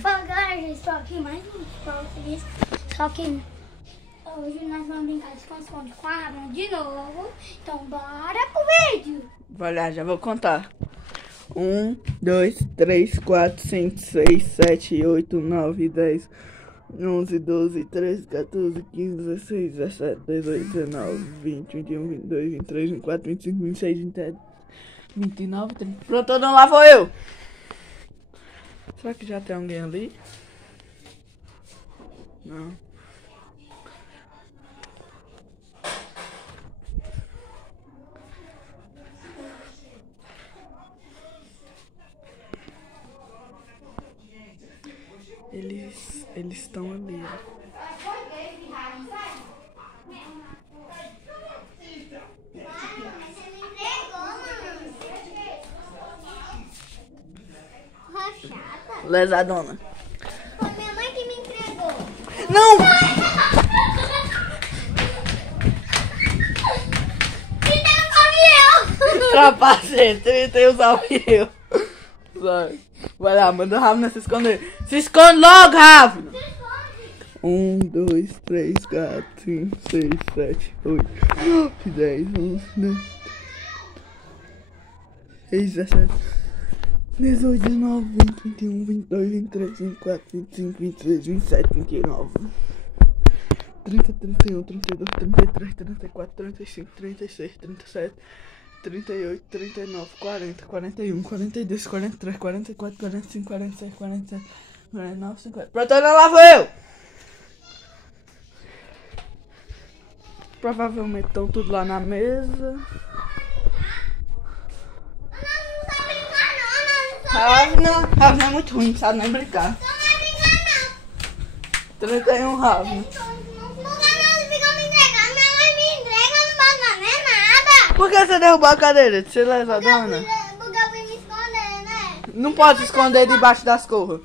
Fala galera, eu estou aqui mais um pra vocês. Só que hoje nós vamos brincar de esconde-esconde com a Ravna de novo. Então bora pro vídeo. Vai lá, já vou contar. 1, 2, 3, 4, 5, 6, 7, 8, 9, 10, 11, 12, 13, 14, 15, 16, 17, 18, 19, 20, 21, 22, 23, 24, 25, 26, 27, 29, 30. Pronto, não, lá vou eu. Será que já tem alguém ali? Não. Eles estão ali, ó. Lesadona. Foi minha mãe que me entregou. Não! Trapacete, 31 salve eu. Vai lá, manda o Ravna se esconder. Se esconde logo, Ravna! 1, 2, 3, 4, 5, 6, 7, 8, 9, 10, 11, 12, 17, 18, 19, 20, 21, 22, 23, 24, 25, 26, 27, 29, 30, 31, 32, 33, 34, 35, 36, 37, 38, 39, 40, 41, 42, 43, 44, 45, 46, 47, 49, 50. Pronto, lá vou eu! Provavelmente estão tudo lá na mesa. Ravna é muito ruim, sabe nem brincar. 31 Ravna. Por que você derrubou a cadeira? Você lesadona? Porque eu vim me esconder, né? Não pode se esconder debaixo das corras.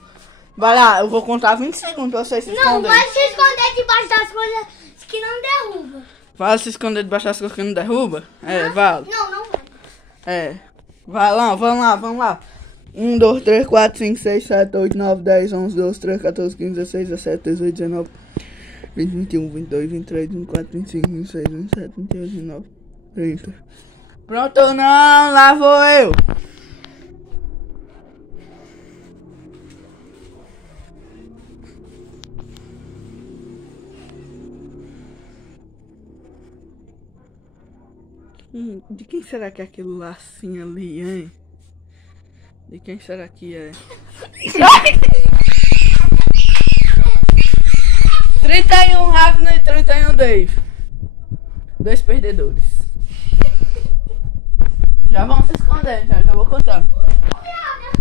Vai lá, eu vou contar 20 segundos pra você se Não, esconder. vai se esconder debaixo das coisas que não derruba. Vai se esconder debaixo das corras que não derruba? É, vai. Não vai. É. Vai lá, vamos lá. 1, 2, 3, 4, 5, 6, 7, 8, 9, 10, 11, 12, 13, 14, 15, 16, 17, 18, 19, 20, 21, 22, 23, 24, 25, 26, 27, 28, 29, 30. Pronto ou não? Lá vou eu. De quem será que é aquele lacinho ali, hein? De quem será que é? 31 Ravna e 31 Dave. 2 perdedores. Já vão se esconder, já vou contar.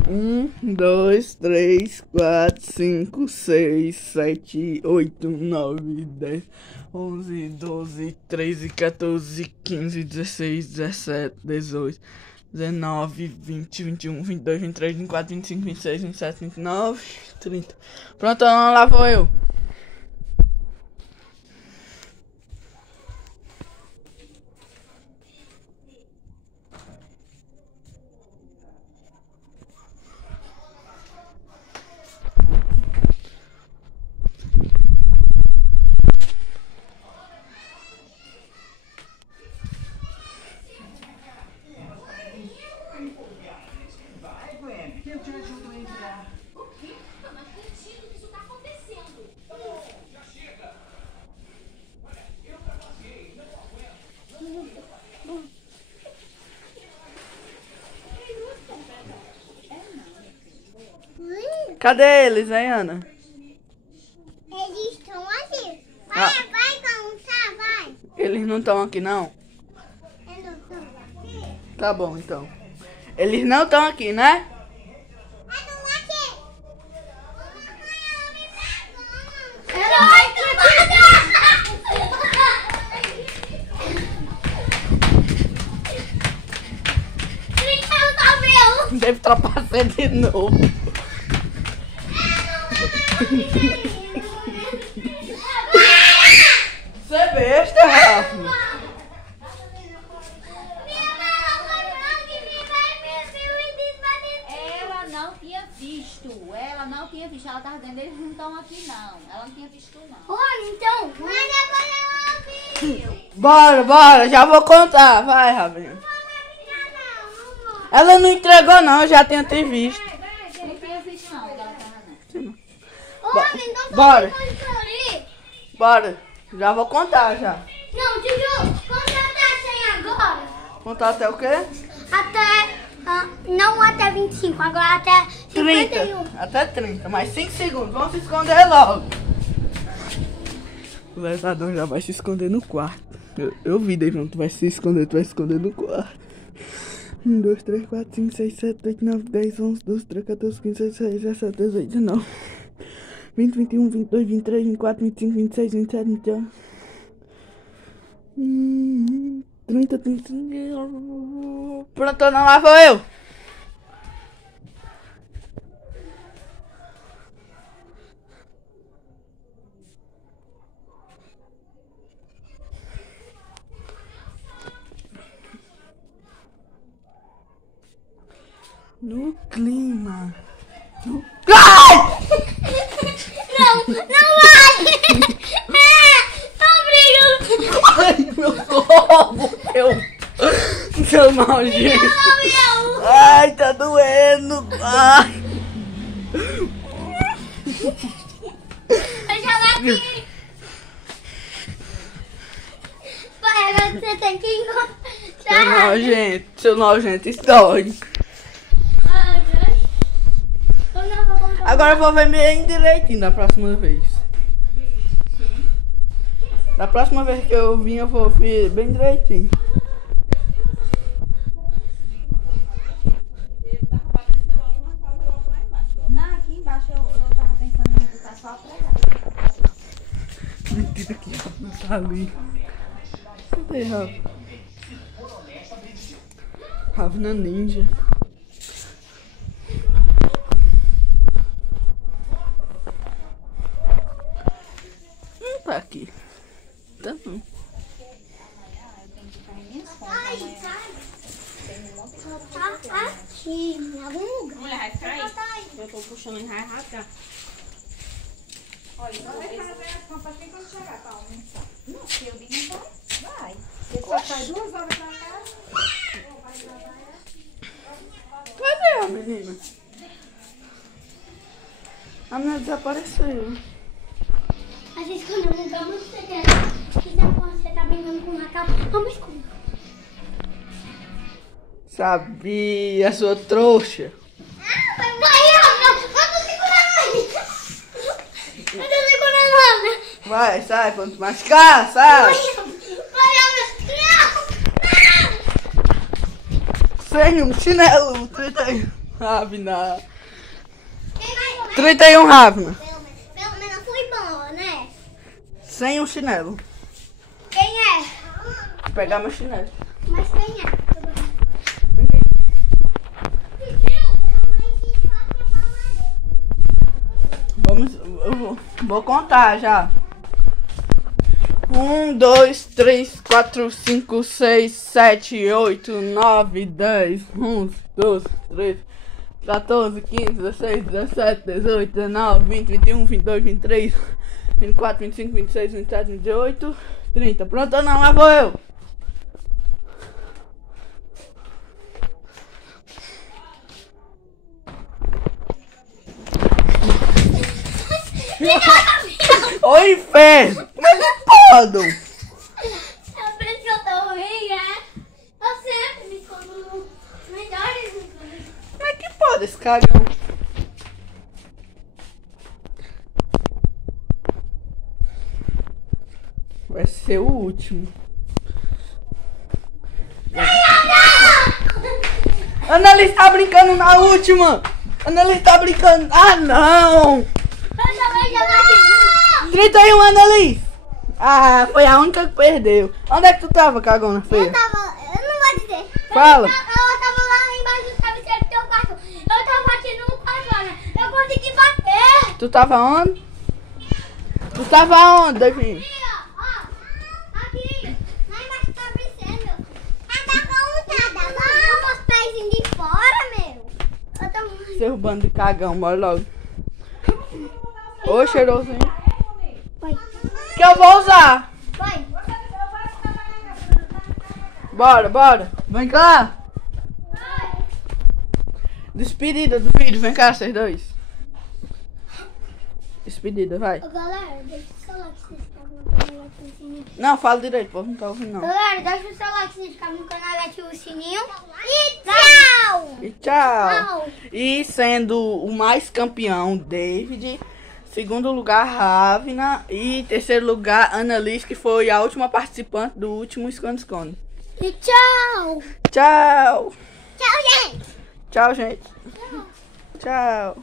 1, 2, 3, 4, 5, 6, 7, 8, 9, 10, 11, 12, 13, 14, 15, 16, 17, 18, 19, 20, 21, 22, 23, 24, 25, 26, 27, 29, 30. Pronto, lá vou eu. Eu te ajudo a entrar. O quê? Eu não acredito que isso tá acontecendo. Já chega! Olha, eu trabalhei, não aguento. Cadê eles, hein, Ana? Eles estão ali. Ah. Vai contar, vai. Eles não estão aqui, não? Eles não estão aqui. Tá bom, então. Eles não estão aqui, né? Deve trapacear de novo. Você é besta, Rafa. Minha mãe foi branca e me vai me Ela não tinha visto. Ela não tinha visto. Ela tava dizendo, eles não estão aqui, não. Ela não tinha visto, não. Olha, então. Mas agora ela viu. Bora, já vou contar. Vai, Ravinha. Ela não entregou, não, eu já tenho até visto. Não tinha visto, não. Ela tava, não. Olha, então Bora. ali. Bora, já vou contar já. Não, Juju, conta até 100 agora. Contar até o quê? Até, não até 25, agora até 51. 30. Até 30, mais 5 segundos. Vamos se esconder logo. O Lesadão já vai se esconder no quarto. Eu vi, Deivão, tu vai se esconder no quarto. 1, 2, 3, 4, 5, 6, 7, 8, 9, 10, 11, 12, 13, 14, 15, 16, 17, 18, 19, 20, 21, 22, 23, 24, 25, 26, 27, 28, 30, 35. Pronto, não, lá vou eu. No clima. Ai! Não vai! Não briga! Ai, meu corpo! Seu nojento! Ai, tá doendo! Ai! Eu já bati! Pai, agora você tem que encontrar! Seu nojento, isso dói! Agora eu vou ver bem direitinho da próxima vez. Da próxima vez que eu vim, eu vou ver bem direitinho. Não, aqui embaixo eu tava pensando em botar só a pregada. Mentira que não tá ali. Cadê, Rafa? Ravna Ninja. Tá aqui. Tá bom. Ai, sai! Tá aqui, em algum lugar. Mulher, vai ficar aí. Tá aí. Eu tô puxando e vai rasgar. Olha, só vai fazer as compras assim quando chegar, tá? Não, se eu vim, não vai. Você só faz 2 horas pra casa. Cadê a menina? A menina desapareceu. A gente escondeu um lugar muito secreto. Se você tá brincando com o Natal, vamos esconder. Sabia, sua trouxa. Vai, vamos segurar ele. Eu tô segurando ela. Vai, sai, pra não te machucar, sai. Sem um chinelo, 31. Ravna. 31, Ravna. Pelo menos foi bom, né? Sem um chinelo. Quem é? Vou pegar meu chinelo. Mas quem é? Vou contar já. 1, 2, 3, 4, 5, 6, 7, 8, 9, 10, 11, 12, 13, 14, 15, 16, 17, 18, 19, 20, 21, 22, 23, 24, 25, 26, 27, 28, 30. Pronto ou não? Lá vou eu. Oi, inferno! Como é que pode? É por isso que eu tô ruim, é? Eu sempre me escondo nos melhores lugares. Como é que pode esse cagão? Vai ser o último. Annalise tá brincando na última! Annalise tá brincando. Ah, não! Eu também já bati. 31, Annalise! Ah, foi a única que perdeu. Onde é que tu tava, cagona feia? Eu não vou dizer. Fala. Eu tava lá embaixo do travesseiro do teu quarto. Eu tava aqui no quarto, Ana. Eu consegui bater. Tu tava onde? Tu tava onde, Davi? Aqui, ó. Aqui. Lá embaixo do travesseiro. Tá contada. Vamos, pezinho de fora, meu. Eu tô... Seu bando de cagão, bora logo. Ô, cheirosinho. Vai. Que eu vou usar. Vai. Bora, bora. Vem cá. Despedida do vídeo. Vem cá, vocês dois. Despedida, vai. Ô, galera, deixa o seu like, se inscreve no canal e ativa o sininho. Não, fala direito, pô. Não tá ouvindo, não. Galera, deixa o seu like, se inscreve no canal e ativa o sininho. E tchau! E tchau. Tchau. E sendo o mais campeão, David. Segundo lugar, Ravina. E terceiro lugar, Annalise, que foi a última participante do último esconde-esconde. E tchau! Tchau. Tchau, gente! Tchau, gente. Tchau.